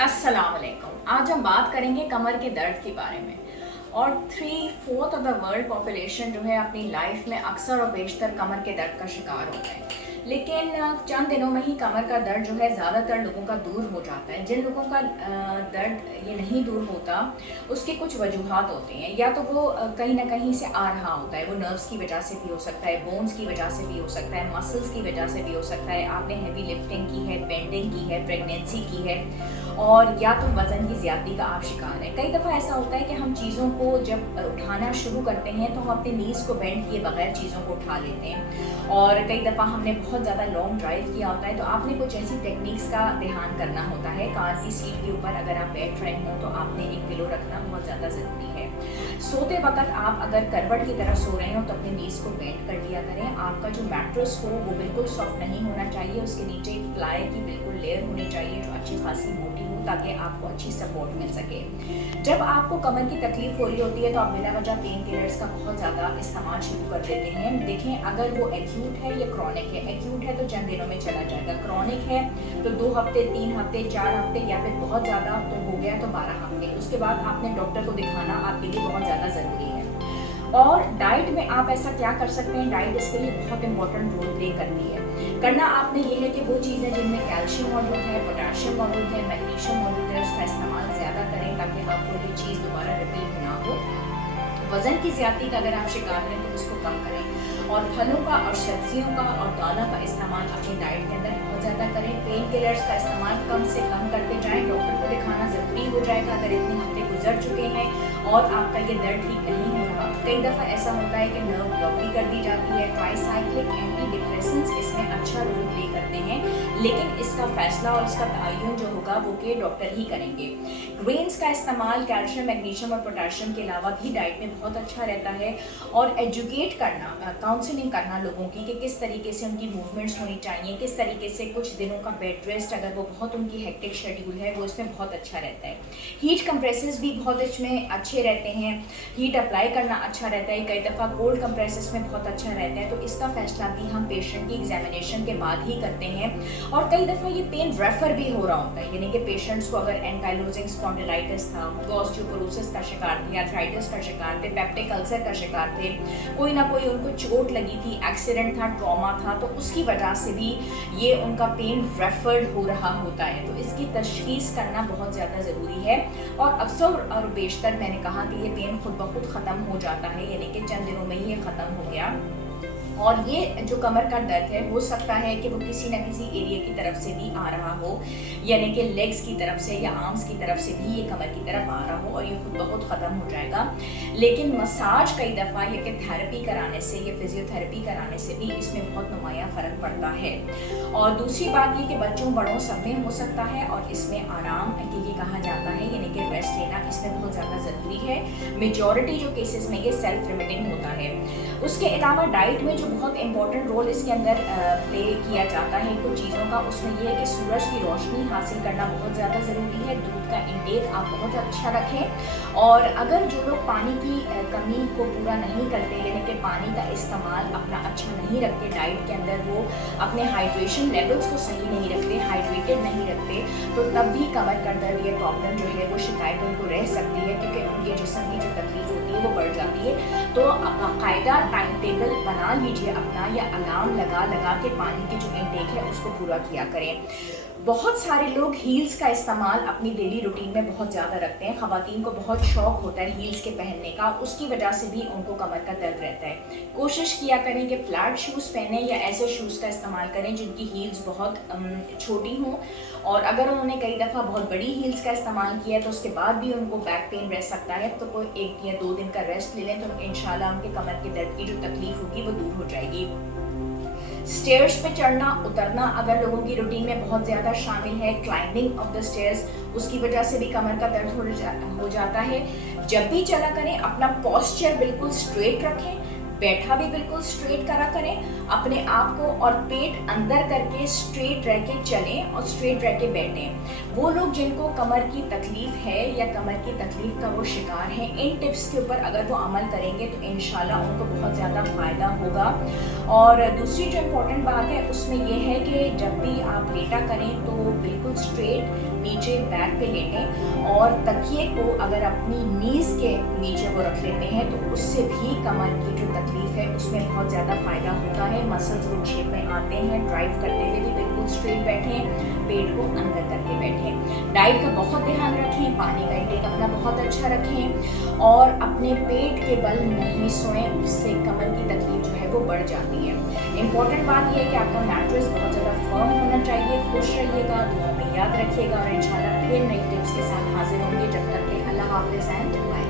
अस्सलाम वालेकुम। आज हम बात करेंगे कमर के दर्द के बारे में। और 3/4 ऑफ द वर्ल्ड पॉपुलेशन जो है अपनी लाइफ में अक्सर और बेशतर कमर के दर्द का शिकार होता है। लेकिन चंद दिनों में ही कमर का दर्द जो है ज़्यादातर लोगों का दूर हो जाता है। जिन लोगों का दर्द ये नहीं दूर होता उसके कुछ वजूहात होते हैं। या तो वो कहीं ना कहीं से आ रहा होता है, वो नर्व्स की वजह से भी हो सकता है, बोन्स की वजह से भी हो सकता है, मसल्स की वजह से भी हो सकता है, आपने हैवी लिफ्टिंग की है, बेंडिंग की है, प्रेगनेंसी की है, और या तो वज़न की ज़्यादती का आप शिकार हैं। कई दफ़ा ऐसा होता है कि हम चीज़ों को जब उठाना शुरू करते हैं तो हम अपने नीज़ को बेंड किए बगैर चीज़ों को उठा लेते हैं। और कई दफ़ा हमने बहुत ज़्यादा लॉन्ग ड्राइव किया होता है तो आपने कुछ ऐसी टेक्निक्स का ध्यान करना होता है। कार की सीट के ऊपर अगर आप बैठ रहे हो तो आपने एक पिलो रखना बहुत ज़्यादा ज़रूरी है। सोते वक्त आप अगर करवट की तरफ सो रहे हो तो अपने नीज़ को बेंड कर लिया करें। आपका जो मैट्रेस हो वो बिल्कुल सॉफ्ट नहीं होना चाहिए, उसके नीचे एक प्लाई की बिल्कुल लेयर होनी चाहिए जो अच्छी खासी मोटी हो ताकि आपको अच्छी सपोर्ट मिल सके। जब आपको कमर की तकलीफ हो रही होती है तो आप बिना वजह पेन किलर्स का बहुत ज़्यादा इस्तेमाल शुरू कर देते हैं। देखें अगर वो एक्यूट है या क्रॉनिक है। एक्यूट है तो चंद दिनों में चला जाएगा, क्रॉनिक है तो 2 हफ्ते, 3 हफ्ते, 4 हफ्ते या फिर बहुत ज़्यादा तो हो गया तो 12 हफ्ते। उसके बाद आपने डॉक्टर को दिखाना आपके लिए बहुत ज़्यादा ज़रूरी है। और डाइट में आप ऐसा क्या कर सकते हैं, डाइट इसके लिए बहुत इंपॉर्टेंट रोल प्ले करती है। करना आपने ये है कि वो चीज़ें जिनमें कैल्शियम मौजूद है, पोटाशियम मौजूद है, मैग्नीशियम मौजूद है, उसका इस्तेमाल ज़्यादा करें ताकि आपको ये चीज़ दोबारा रिपीट ना हो। वज़न की ज़्यादती का अगर आप शिकार हैं तो उसको कम करें और फलों का और सब्जियों का और दालों का इस्तेमाल अपनी डाइट के अंदर बहुत ज़्यादा करें। पेन किलर्स का इस्तेमाल कम से कम करते जाएं। डॉक्टर को दिखाना ज़रूरी हो जाएगा अगर इतने हफ्ते गुजर चुके हैं और आपका ये दर्द ठीक नहीं हो रहा। कई दफ़ा ऐसा होता है कि नर्व ब्लॉक भी कर दी जाती है। ट्राइसाइक्लिक एंटी डिप्रेसेंट्स इसमें अच्छा रोल प्ले करते हैं, लेकिन इसका फैसला और इसका तयन जो होगा वो के डॉक्टर ही करेंगे। ग्रेन्स का इस्तेमाल कैल्शियम, मैग्नीशियम और पोटाशियम के अलावा भी डाइट में बहुत अच्छा रहता है। और एजुकेट करना, काउंसलिंग करना लोगों की कि किस तरीके से उनकी मूवमेंट्स होनी चाहिए, किस तरीके से कुछ दिनों का बेड रेस्ट अगर वो बहुत उनकी हेक्टिक शेड्यूल है वो इसमें बहुत अच्छा रहता है। हीट कंप्रेसेस भी बहुत इसमें अच्छे रहते हैं, हीट अप्लाई करना अच्छा रहता है। कई दफ़ा कोल्ड कंप्रेसेस में बहुत अच्छा रहता है। तो इसका फैसला भी हम पेशेंट की एग्जामिनेशन के बाद ही करते हैं। और कई दफ़ा ये पेन रेफर भी हो रहा होता है, यानी कि पेशेंट्स को अगर एंकाइलोजिंग स्पॉन्डिलाइटिस था, ऑस्टियोपोरोसिस का शिकार थे, आर्थराइटिस का शिकार थे, पेप्टिक अल्सर का शिकार थे, कोई ना कोई उनको चोट लगी थी, एक्सीडेंट था, ट्रॉमा था, तो उसकी वजह से भी ये उनका पेन रेफर्ड हो रहा होता है। तो इसकी तशखीस करना बहुत ज़्यादा ज़रूरी है। और अक्सर और बेशतर मैंने कहा कि ये पेन खुद ब खुद ख़त्म हो जाता है, यानी कि चंद दिनों में ही ये ख़त्म हो गया। और ये जो कमर का दर्द है हो सकता है कि वो किसी न किसी एरिया की तरफ से भी आ रहा हो, यानी कि लेग्स की तरफ से या आर्म्स की तरफ से भी ये कमर की तरफ आ रहा हो और ये खुद ब खुद ख़त्म हो जाएगा। लेकिन मसाज कई दफ़ा या कि थेरेपी कराने से या फिजियोथेरेपी कराने से भी इसमें बहुत नुमाया फ़र्क पड़ता है। और दूसरी बात ये कि बच्चों बड़ों सब में हो सकता है और इसमें आराम के लिए कहा जाता है, यानी कि रेस्ट लेना इसमें बहुत ज़्यादा ज़रूरी है। मेजॉरिटी जो केसेस में ये सेल्फ रिमिटिंग होता है। उसके अलावा डाइट में जो बहुत इंपॉर्टेंट रोल इसके अंदर प्ले किया जाता है कुछ चीज़ों का, उसमें यह है कि सूरज की रोशनी हासिल करना बहुत ज़्यादा ज़रूरी है। दूध का इंटेक आप बहुत अच्छा रखें। और अगर जो लोग पानी की कमी को पूरा नहीं करते, यानी कि पानी का इस्तेमाल अपना अच्छा नहीं रखते डाइट के अंदर, वो अपने हाइड्रेशन लेवल्स को सही नहीं रखते, हाइड्रेटेड नहीं रखते, तो तब भी कमर का दर्द या प्रॉब्लम जो है वो शिकायत उनको रह सकती है, क्योंकि उनके जिस्म की जो तकलीफ होती है वो बढ़ जाती है। तो बाकायदा टाइम टेबल बना लीजिए अपना, या अलार्म लगा लगा के पानी की जो इंटेक है उसको पूरा किया करें। बहुत सारे लोग हील्स का इस्तेमाल अपनी डेली रूटीन में बहुत ज़्यादा रखते हैं। ख़वातीन को बहुत शौक़ होता है हील्स के पहनने का, उसकी वजह से भी उनको कमर का दर्द रहता है। कोशिश किया करें कि फ्लैट शूज़ पहने या ऐसे शूज़ का इस्तेमाल करें जिनकी हील्स बहुत छोटी हों। और अगर उन्होंने कई दफ़ा बहुत बड़ी हील्स का इस्तेमाल किया है तो उसके बाद भी उनको बैक पेन रह सकता है, तो कोई 1 या 2 दिन का रेस्ट ले लें तो इंशाल्लाह उनके कमर के दर्द की जो तकलीफ होगी वो दूर हो जाएगी। स्टेयर्स पे चढ़ना उतरना अगर लोगों की रूटीन में बहुत ज़्यादा शामिल है, क्लाइंबिंग ऑफ द स्टेयर्स, उसकी वजह से भी कमर का दर्द हो जाता है। जब भी चला करें अपना पोस्चर बिल्कुल स्ट्रेट रखें, बैठा भी बिल्कुल स्ट्रेट करा करें अपने आप को, और पेट अंदर करके स्ट्रेट रह के चलें और स्ट्रेट रह के बैठें। वो लोग जिनको कमर की तकलीफ है या कमर की तकलीफ का वो शिकार है, इन टिप्स के ऊपर अगर वो अमल करेंगे तो इंशाल्लाह उनको बहुत ज़्यादा फ़ायदा होगा। और दूसरी जो इम्पोर्टेंट बात है उसमें ये है कि जब भी आप लेटा करें तो बिल्कुल स्ट्रेट नीचे बैक पे लेटें, और तकिए को अगर अपनी नीज़ के नीचे वो रख लेते हैं तो उससे भी कमर की जो तकलीफ है उसमें बहुत ज़्यादा फ़ायदा होता है। मसल्स वो शेप में आते हैं। ड्राइव करते हुए भी बिल्कुल स्ट्रेट बैठें, पेट को अंदर करके बैठें। डाइट का बहुत ध्यान रखें, पानी का इंटेक अपना बहुत अच्छा रखें, और अपने पेट के बल नहीं सोएं, उससे कमर की तकलीफ जो है वो बढ़ जाती है। इम्पॉर्टेंट बात यह है कि आपका मैट्रेस बहुत ज़्यादा फर्म होना चाहिए। खुश रहिएगा, दुआ में याद रखिएगा, और इंशाल्लाह फिर नई टिप्स के साथ हाजिर होंगे। जब तक के अल्लाह हाफिज़ एंड बाय।